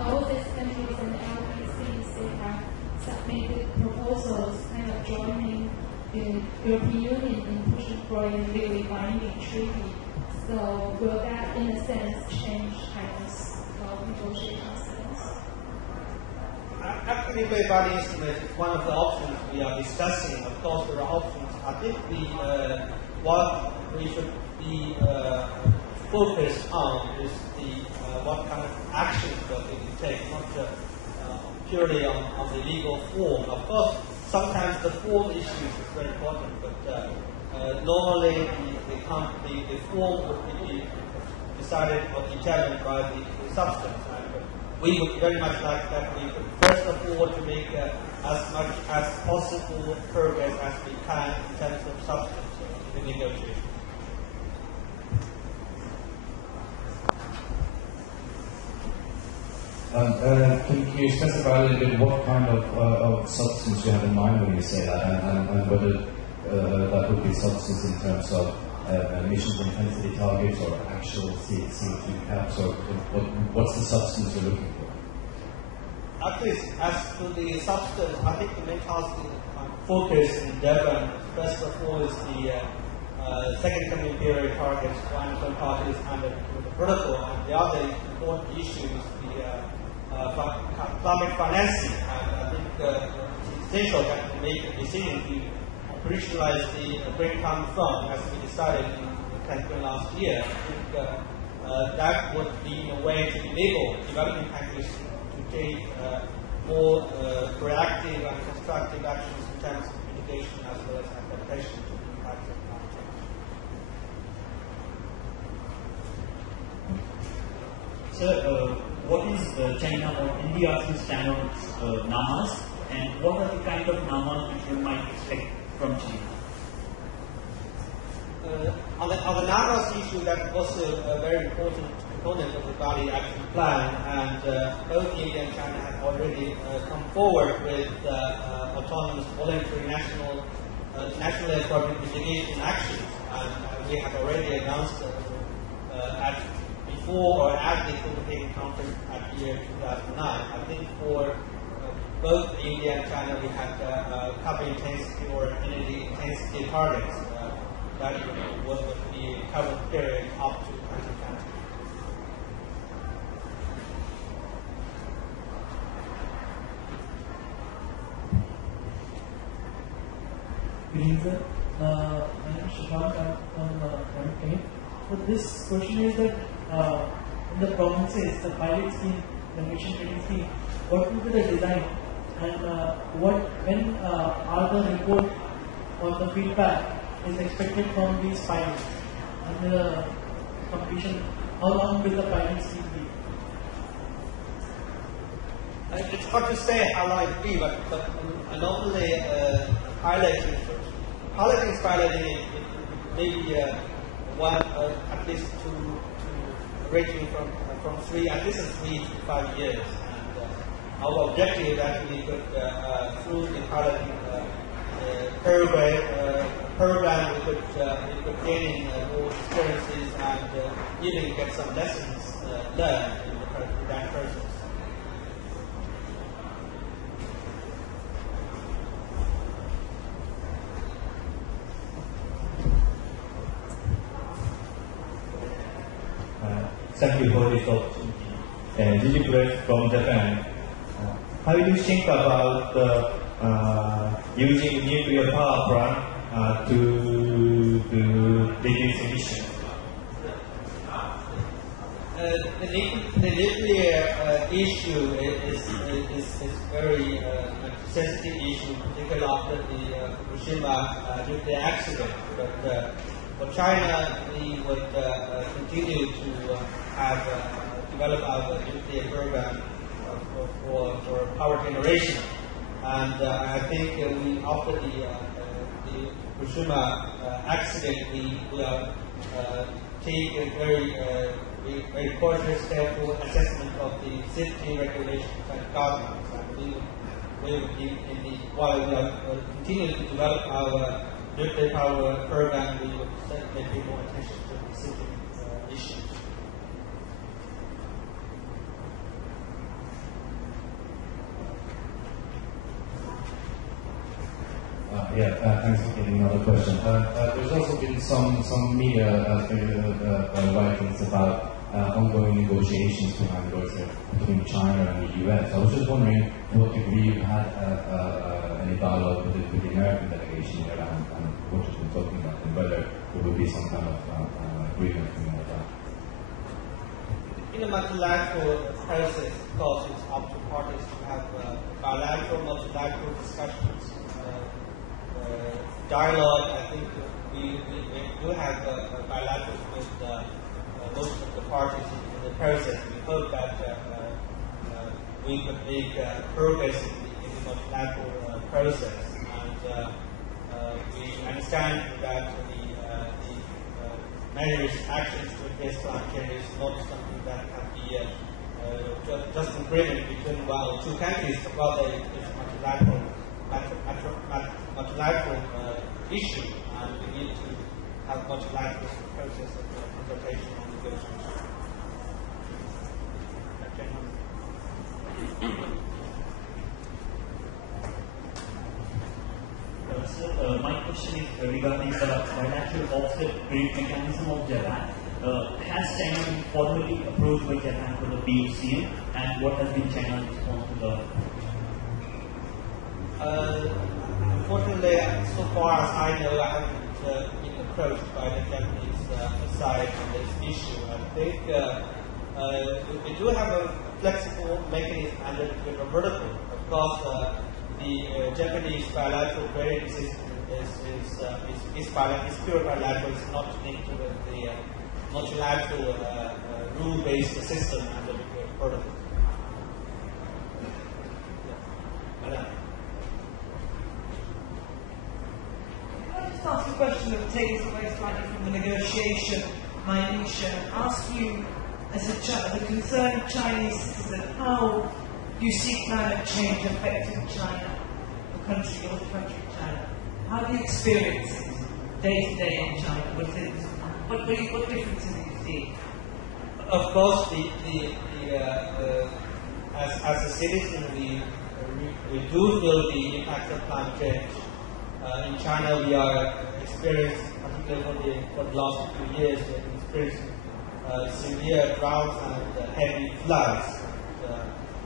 all these countries and LDCs, they have submitted proposals kind of joining the European Union in pushing for a legally binding treaty. So will that, in a sense, change China's negotiation stance? Actually, legally binding instrument is one of the options we are discussing. Of course, there are options. I think what we should be focused on is what kind of actions that we can take, not just purely on the legal form. Of course, sometimes the form issues is very important, but normally the form would be decided or determined by the substance. And we would very much like that we could first of all to make as much as possible progress as we can in terms of substance in the negotiation. Can you specify a little bit what kind of substance you have in mind when you say that, and whether that would be substance in terms of emissions intensity targets or actual CO2 caps, or what's the substance you're looking for? At least as to the substance, I think the main task focus in Durban, first of all, is the second coming period targets, one parties under the protocol, and the other important issue is climate financing. And I think it's essential that we make a decision to operationalize the Green Climate Fund as we decided in Cancun last year. I think that would be a way to enable developing countries to take more proactive and constructive actions in terms of mitigation as well as adaptation to the impact of climate change. So, what is China or NDRC standards NAMAs, and what are the kind of NAMAs which you might expect from China? On the NAMAs issue, that was a very important component of the Bali Action Plan, and both India and China have already come forward with autonomous voluntary national appropriate mitigation actions, and we have already announced before or at the Copenhagen conference at year 2009. I think for both India and China, we have carbon intensity or energy intensity targets that would be covered period up to 2020. Good evening, sir. My name is Shashank. I'm from Kenya. So this question is that in the provinces, the pilot scheme, the mission training scheme, what will be the design, and when are the report or the feedback is expected from these pilots, and the completion, how long will the pilot scheme be? It's hard to say how long it will be, but normally piloting is piloting maybe one at least two, ranging from 3 to 5 years. And our objective is that we could, through the piloting program, we could gain more experiences and even get some lessons learned in that process. Thank you for this opportunity. Gigi Press from Japan. How do you think about using nuclear power plant to reduce emissions? The nuclear issue is very sensitive issue, particularly after the Fukushima nuclear accident. But for China, we would continue to have develop our nuclear program for power generation, and I think after the Fukushima accident, we will take a very cautious, careful assessment of the safety regulations and guidelines, and we will be while we are continuing to develop our nuclear power program, we will certainly pay more attention to the safety issues. Thanks for giving another question. There's also been some media writings about ongoing negotiations between China and the US. I was just wondering to what degree you had any dialogue with the American delegation here and what you've been talking about, and whether there would be some kind of agreement coming out of that. In a multilateral process, of course, it's up to parties to have bilateral, multilateral discussions. Dialogue, I think we do have bilateral with most of the parties in the process. We hope that we could make progress in the multilateral process. And we understand that the measures, actions to address climate change is not something that can be just agreement between one or two countries, but rather it's a multilateral issue, and we need to have multilateral process of consultation and negotiation. Sir, my question is regarding the bilateral offset trade mechanism of Japan. Has China been formally approached by Japan for the POCM, and what has been China's response to the? Unfortunately, so far as I know, I haven't been approached by the Japanese side on this issue. I think we do have a flexible mechanism under the vertical. Of course, the Japanese bilateral trading system is pure bilateral. It's not linked to the multilateral rule-based system under the vertical. Ask a question that takes us away slightly from the negotiation minutiae and ask you, as the concerned Chinese citizen, how you see climate change affecting China, the country, or the country of China? How do you experience it day to day in China? What differences do you see? Of course, as a citizen, we do feel the impact of climate change. In China, we are experiencing, particularly for the last few years, we're experiencing severe droughts and heavy floods.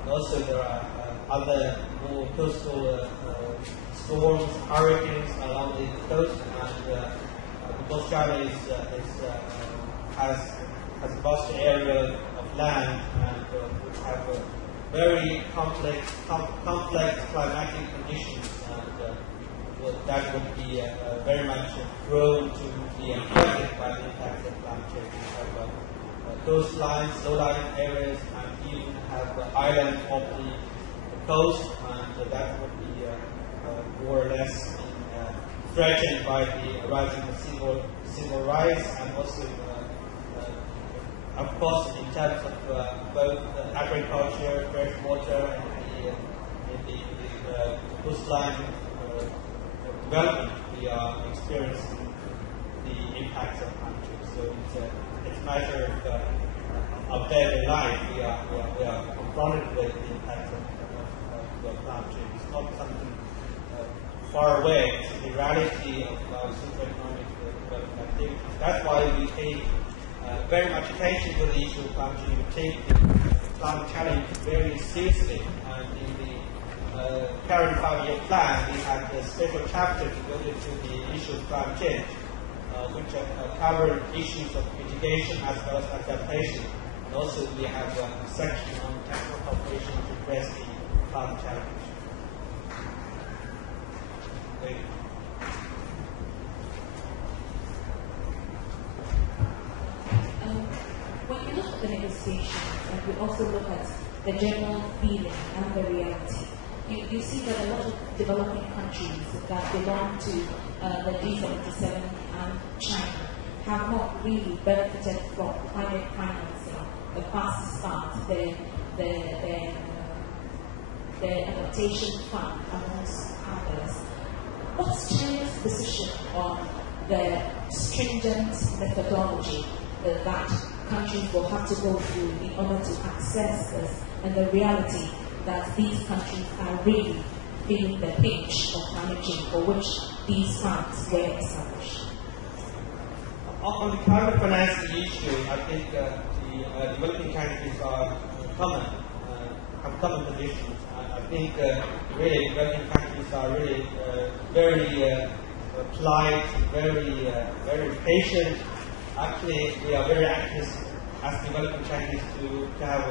And also, there are other more coastal storms, hurricanes along the coast. And because China has a vast area of land and we have a very complex climatic conditions. That would be very much prone to be affected by the impact of climate change. We have coastlines, low-lying areas, and even have islands off the coast, and that would be more or less threatened by the rising sea level rise, and also, of course, in terms of both agriculture, fresh water, and the coastline development, we are experiencing the impacts of climate change. So it's a matter of daily life. We are confronted with the impacts of climate change. It's not something far away. It's the reality of our socio-economic development activities. That's why we pay very much attention to the issue of climate change. We take the climate challenge very seriously. And in the current 5-year plan, we have a special chapter devoted to the issue of climate change, which cover issues of mitigation as well as adaptation. And also we have a section on technical cooperation to address the climate challenge. When we look at the negotiations, and we also look at the general feeling and the reality, you see that a lot of developing countries that belong to the G77 and China have not really benefited from climate financing, the fast start, the adaptation fund, amongst others. What's China's position on the stringent methodology that countries will have to go through in order to access this, and the reality that these countries are really feeling the pinch of climate origin for which these funds were established? On the climate financing issue, I think the developing countries are have common positions. I think really developing countries are really very polite, very patient. Actually, we are very anxious as developing countries to have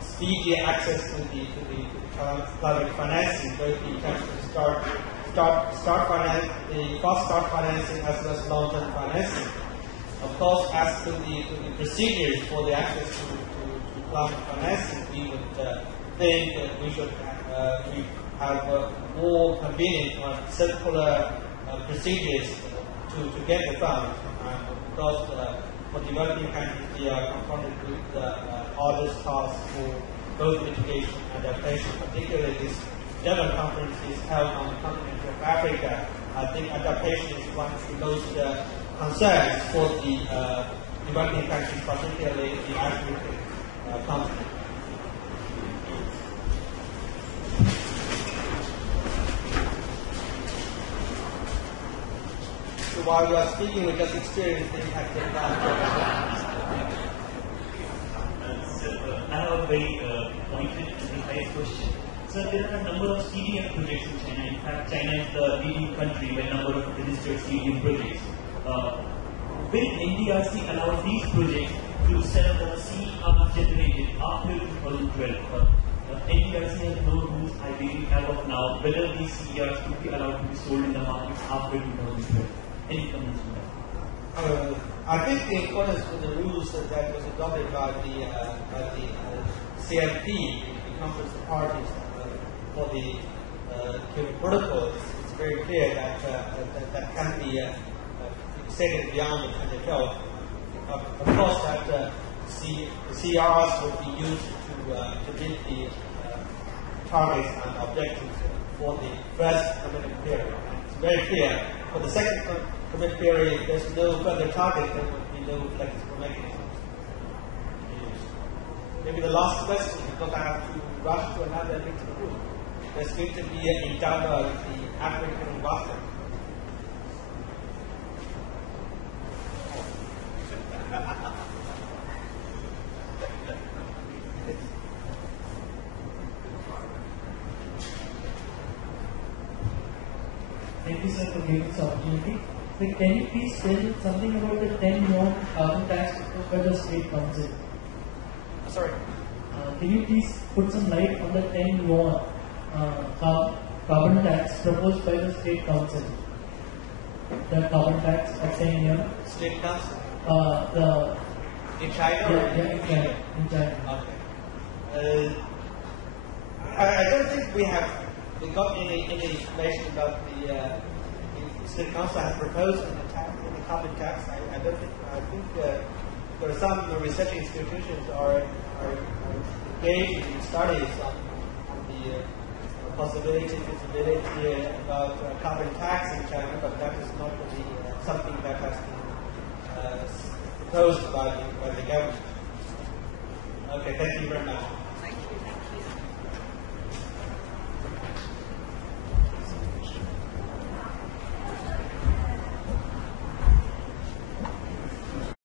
speedy access to the climate financing, both in terms of fast start financing as well as long-term financing. Of course, as to the procedures for the access to climate financing, we would think that we should have more convenient or circular procedures to get the funds. Because for developing countries, they are confronted with hardest tasks for both mitigation and adaptation, particularly this Durban conference is held on the continent of Africa. I think adaptation is one of the most concerns for the developing countries, particularly the African continent. So while you are speaking, we just experienced the impact of that. I have a very pointed and precise question. So there are a number of CDM projects in China. In fact, China is the leading country by number of registered CDM projects. Will NDRC allow these projects to sell the CER generated after 2012? NDRC has no rules, I believe, as of now, whether these CERs could be allowed to be sold in the market after 2012. Any comments on that? I think in accordance with the rules that was adopted by the CMP, the Conference of Parties for the Kyoto Protocol, it's very clear that that can be extended beyond 2012. Of course, that the CERs would be used to meet the targets and objectives for the first commitment period. It's very clear. For the second commitment period, if there's no further target, there would be no flexible mechanisms to use. Maybe the last question, because I have to rush to another meeting room. There's going to be in Durban the African ambassador. Thank you, sir, for giving this opportunity. So can you please tell something about the 10 yuan carbon tax proposed by the State Council? Sorry. Can you please put some light on the 10 yuan carbon tax proposed by the State Council? The carbon tax of 10 yuan. State Council? In China? Yeah, in China. In China. Okay. I don't think we got any information about the State Council has proposed an attack on the carbon tax. I think there are some research institutions are engaged in studies on the possibility, feasibility about carbon tax in China, but that is not really something that has been proposed by the government. Okay, thank you very much.